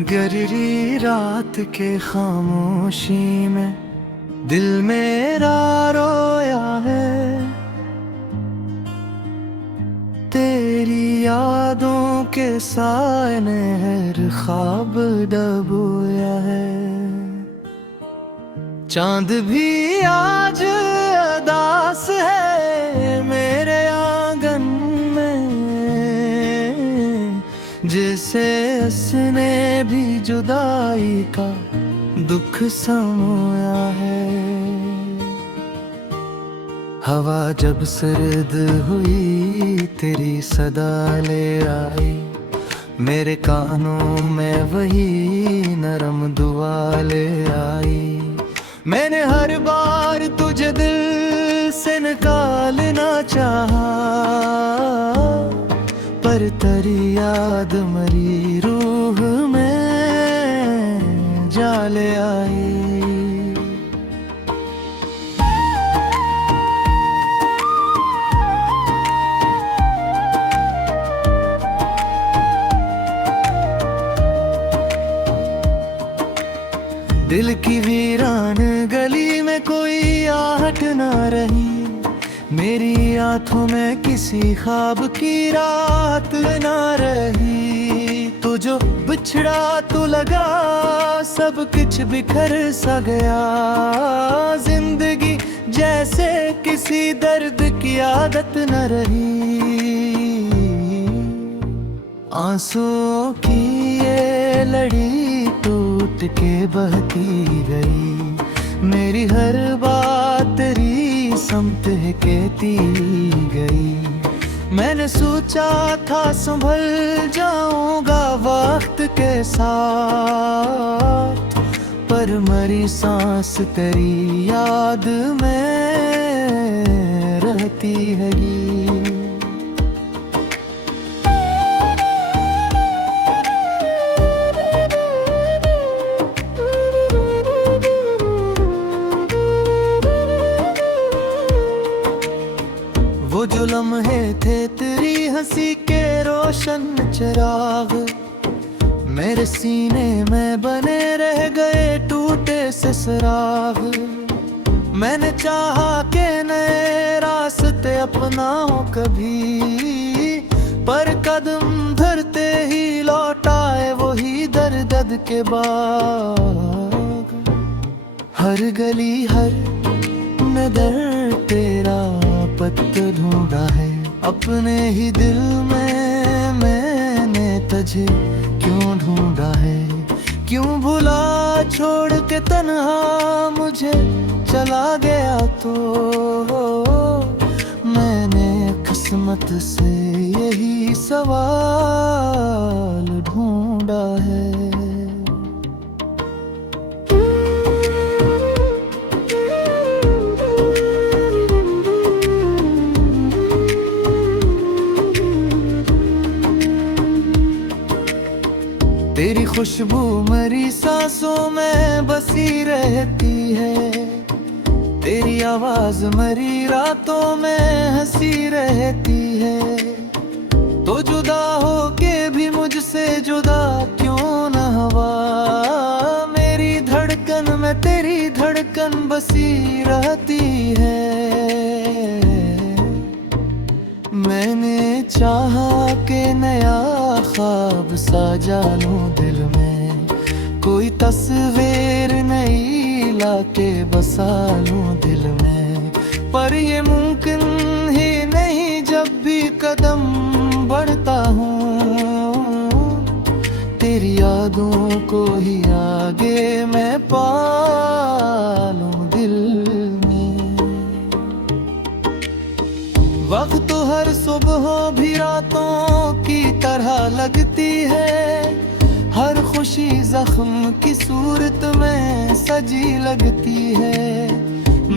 गहरी रात के खामोशी में दिल मेरा रोया है। तेरी यादों के साए ने हर ख्वाब डबोया है। चांद भी आज अदास है मेरे आंगन में, जिसे उसने भी जुदाई का दुख समोया है। हवा जब सर्द हुई तेरी सदा ले आई, मेरे कानों में वही नरम दुआ ले आई। मैंने हर बार तुझे दिल से निकालना चाहा, पर तेरी याद मरी रूह में जा ले आई। दिल की वीरान गली में कोई आहट ना रही, मेरी आंखों में किसी ख्वाब की रात ना रही। तो जो बिछड़ा तो लगा सब कुछ बिखर सा गया, जिंदगी जैसे किसी दर्द की आदत न रही। आंसुओं की ये लड़ी टूट के बहती गई, मेरी हर बात तेरी समत है कहती गई। मैंने सोचा था संभल जाऊंगा वक्त के साथ, पर मरी सांस तेरी याद में रहती है। वो जो लम्हे थे तेरी हंसी के रोशन चिराग, मेरे सीने में बने रह गए टूटे से सराग। मैंने चाहा के नए रास्ते अपनाऊं कभी, पर कदम धरते ही लौट आए वही दर्द के बाग। हर गली हर नजर तेरा पत्ता ढूंढा है, अपने ही दिल में मैंने तुझे क्यों ढूंढा है। क्यों भुला छोड़ के तन्हा मुझे चला गया, तो मैंने किस्मत से यही सवाल ढूंढा है। तेरी खुशबू मेरी सांसों में बसी रहती है, तेरी आवाज मेरी रातों में हंसी रहती है। तो जुदा हो के भी मुझसे जुदा क्यों न हवा, मेरी धड़कन में तेरी धड़कन बसी रहती है। मैंने चाहा के नया ख्वाब साजा लूं दिल में, कोई तस्वीर नई लाके बसा लूं दिल में। पर ये मुमकिन ही नहीं जब भी कदम बढ़ता हूँ, तेरी यादों को ही आगे मैं पालूं दिल में। वक्त तो हर सुबह भी रातों की तरह लगती है, हर खुशी जख्म की सूरत में सजी लगती है।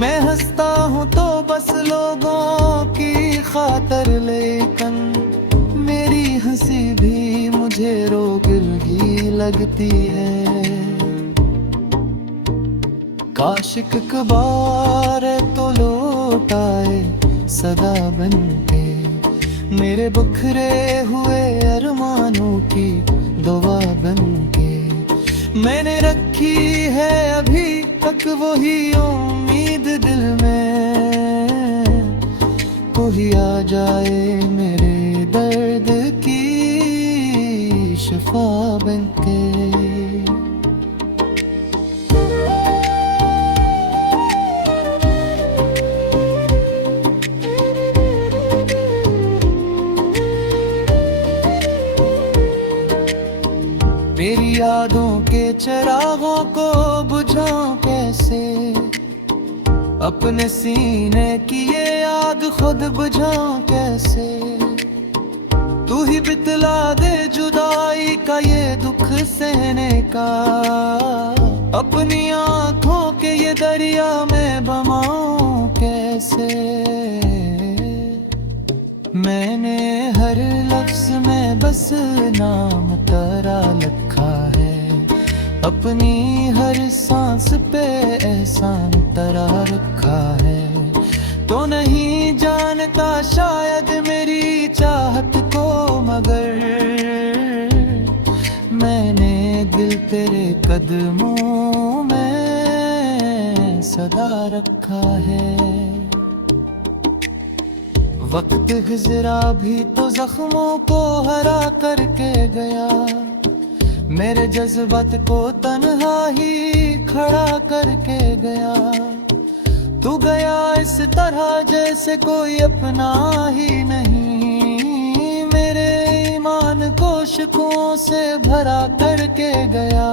मैं हंसता हूँ तो बस लोगों की खातर, लेकिन मेरी हंसी भी मुझे रोगी लगती है। काश एक बार तो लौट आए सदा बनके, मेरे बिखरे हुए अरमानों की दुआ बनके। मैंने रखी है अभी तक वही उम्मीद दिल में, कोई आ जाए मेरे दर्द की शिफा बनके। मेरी यादों के चिरागों को बुझाऊं कैसे, अपने सीने की ये आग खुद बुझाऊं कैसे। तू ही बितला दे जुदाई का ये दुख सहने का, अपनी आंखों के ये दरिया में बमाऊं कैसे। मैंने हर लफ्ज में बस नाम तेरा लिखा है, अपनी हर सांस पे एहसान तेरा रखा है। तो नहीं जानता शायद मेरी चाहत को, मगर मैंने दिल तेरे कदमों में सदा रखा है। वक्त गुजरा भी तो जख्मों को हरा करके गया, मेरे जज्बात को तन्हा ही खड़ा करके गया। तू गया इस तरह जैसे कोई अपना ही नहीं, मेरे ईमान को शिकवों से भरा करके गया।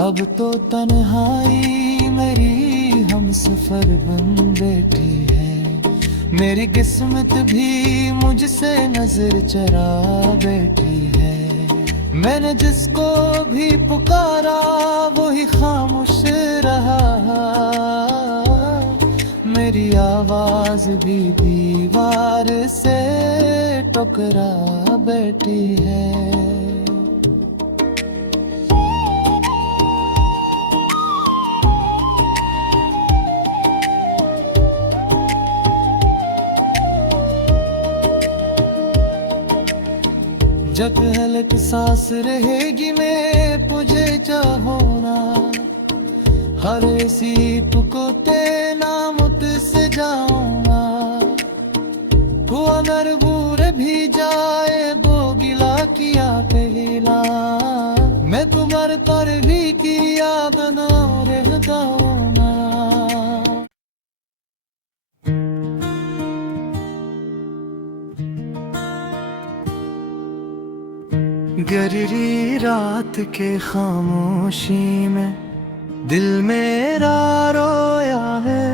अब तो तन्हाई मेरी हम सफर बन बैठी है, मेरी किस्मत भी मुझसे नजर चरा बैठी है। मैंने जिसको भी पुकारा वो ही खामोश रहा, मेरी आवाज भी दीवार से टकरा बैठी है। जब हलक सांस रहेगी मैं तुझे चाहूँगा, हर इसी पुकोते नाम तुझसे जाऊँगा। तू अगर भूल भी जाए वो गिला किया पहला, मैं तुम्हारे पर भी किया बना रहता हूँ। गहरी रात के खामोशी में दिल मेरा रोया है,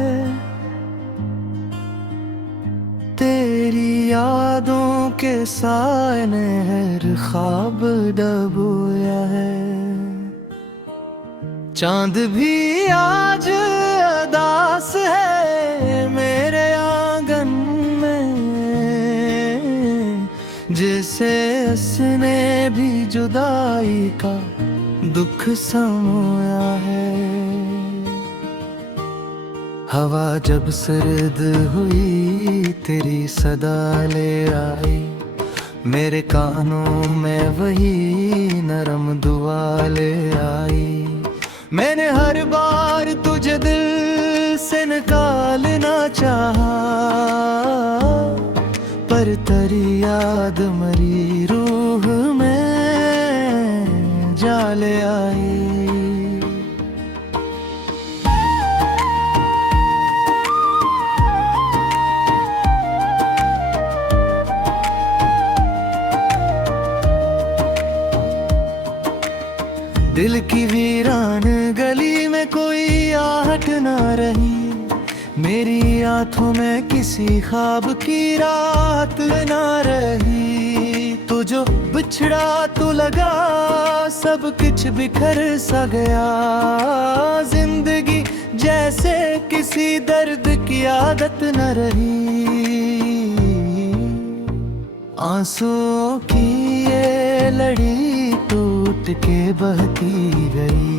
तेरी यादों के साए ने हर ख्वाब डबोया है। चांद भी आज अदास है मेरे आंगन में, जिसे उसने भी जुदाई का दुख समोया है। हवा जब सर्द हुई तेरी सदा ले आई, मेरे कानों में वही नरम दुआ ले आई। मैंने हर बार तुझे दिल से निकालना चाहा, पर तेरी याद मरी रूह में जा ले आई। दिल की वीरान गली में कोई आहट ना रही, मेरी आंखों में किसी ख्वाब की रात ना रही। तू जो बिछड़ा तो लगा सब कुछ बिखर सा गया, जिंदगी जैसे किसी दर्द की आदत न रही। आंसुओं की ये लड़ी टूट के बहती गई,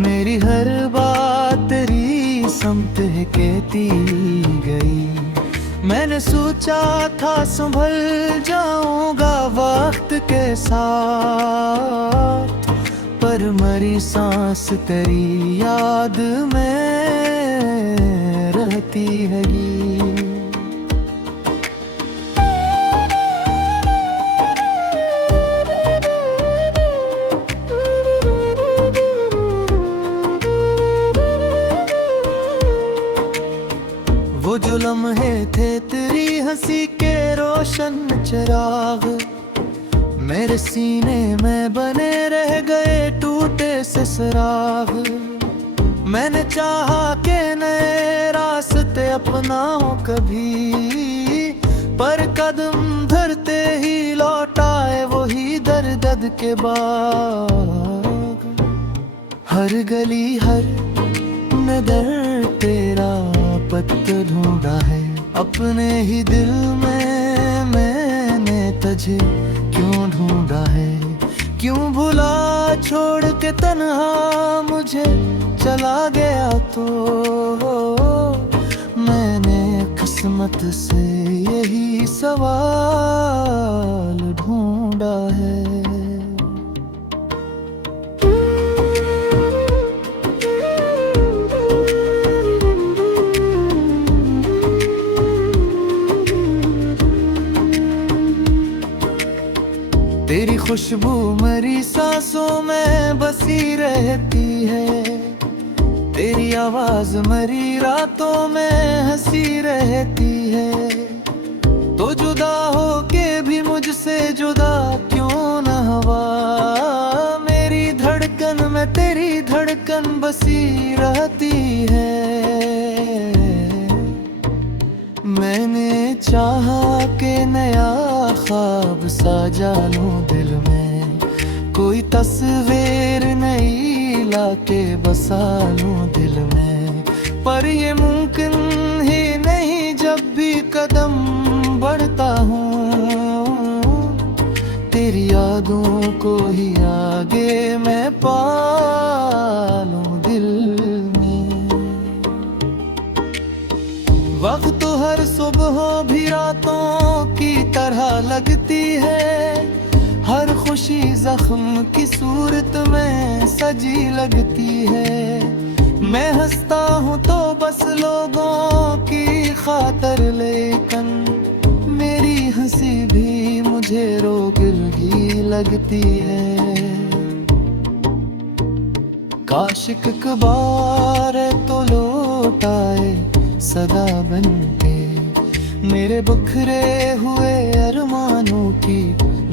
मेरी हर बात तेरी समत है कहती गई। मैंने सोचा था संभल जाऊंगा वक्त के साथ, पर मरी सांस तेरी याद में रहती है। वो जो लम्हे थे तेरी हंसी के रोशन चिराग, मेरे सीने में बने रह गए टूटे से सराग। मैंने चाहा कि नए रास्ते अपनाऊं कभी, पर कदम धरते ही लौट आए वही दर्द के बाग। हर गली हर नजर तेरा पत्थर ढूंढा है, अपने ही दिल में मैंने तुझे क्यों ढूंढा है। क्यों भुला छोड़ के तन्हा मुझे चला गया, तो मैंने किस्मत से यही सवाल ढूंढा है। तेरी खुशबू मेरी सांसों में बसी रहती है, तेरी आवाज मेरी रातों में हंसी रहती है। तो जुदा हो के भी मुझसे जुदा क्यों न हुआ, मेरी धड़कन में तेरी धड़कन बसी रहती है। मैंने चाहा कि नया ख्वाब साजा लूं दिल में, कोई तस्वीर नई लाके बसा लूं दिल में, पर ये मुमकिन ही नहीं जब भी कदम बढ़ता हूँ। तेरी यादों को ही आगे मैं पालूं दिल में। वक्त तो हर सुबह भी रातों की तरह लगती है, हर खुशी जख्म की सूरत में सजी लगती है। मैं हंसता हूँ तो बस लोगों की खातर, लेकिन मेरी हंसी भी मुझे रोगी लगती है। काश एक बार तो लौट आए सदा बनके, मेरे बिखरे हुए अरमानों की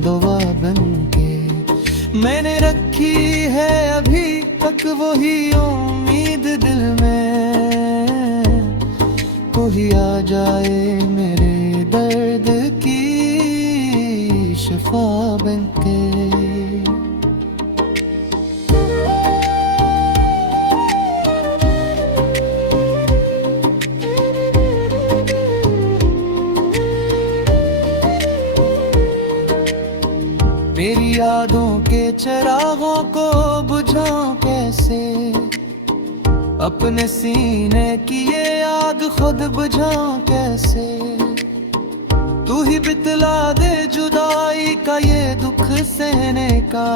दुआ बनके। मैंने रखी है अभी तक वही उम्मीद दिल में, कोई आ जाए मेरे दर्द की शिफा बनके। मेरी यादों के चिरागों को बुझाऊं कैसे, अपने सीने की ये आग खुद बुझाऊं कैसे। तू ही बितला दे जुदाई का ये दुख सहने का,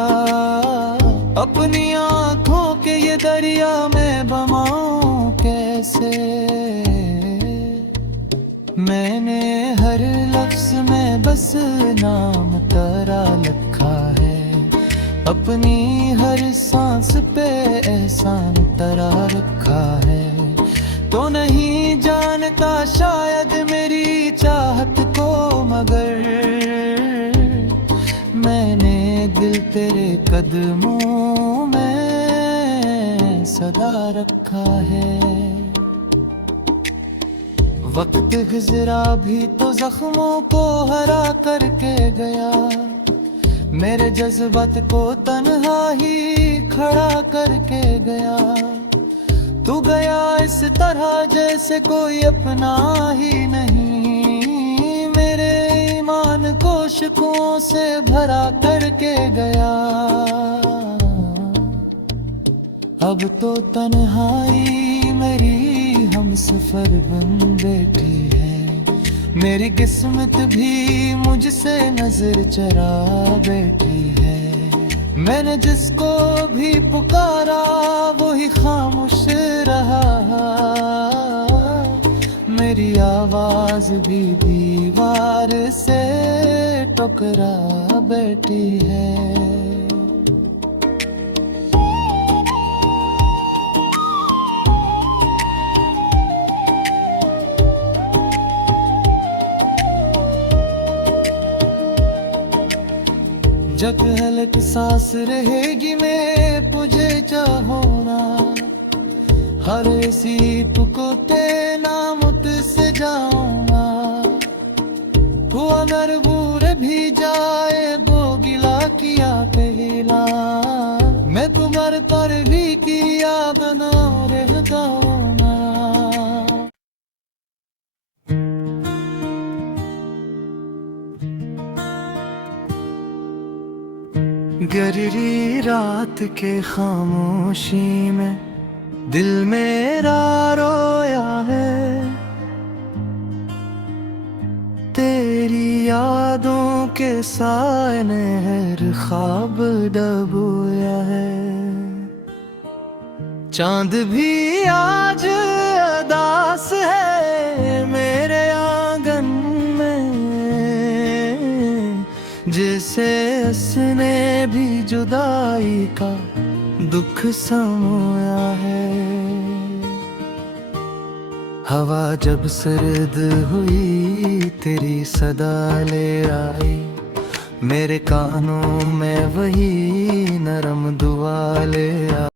अपनी आंखों के ये दरिया में बमाऊं कैसे। मैंने हर लफ्ज में बस नाम तेरा लिखा है, अपनी हर सांस पे एहसान तेरा रखा है। तो नहीं जानता शायद मेरी चाहत को, मगर मैंने दिल तेरे कदमों में सदा रखा है। वक्त गुजरा भी तो जख्मों को हरा करके गया, मेरे जज्बात को तन्हा ही खड़ा करके गया। तू गया इस तरह जैसे कोई अपना ही नहीं, मेरे ईमान को शिकवों से भरा करके गया। अब तो तन्हाई मेरी हम सफर बन बैठी है, मेरी किस्मत भी मुझसे नजर चरा बैठी है। मैंने जिसको भी पुकारा वो ही खामोश रहा। मेरी आवाज भी दीवार से टकरा बैठी है। जब हलक सांस रहेगी मैं तुझे चाहूँगा। हर इसी पुकते नाम तुझसे जाऊंगा। तू अगर भूल भी जाए वो गिला किया पहला, मैं तुम्हारे पर भी किया बना रहता हूँ। गहरी रात के खामोशी में दिल मेरा रोया है। तेरी यादों के साए ने हर ख्वाब डबोया है। चांद भी आज अदास है मेरे आंगन में, जिसे उसने भी जुदाई का दुख समोया है। हवा जब सर्द हुई तेरी सदा ले आई, मेरे कानों में वही नरम दुआ ले आई।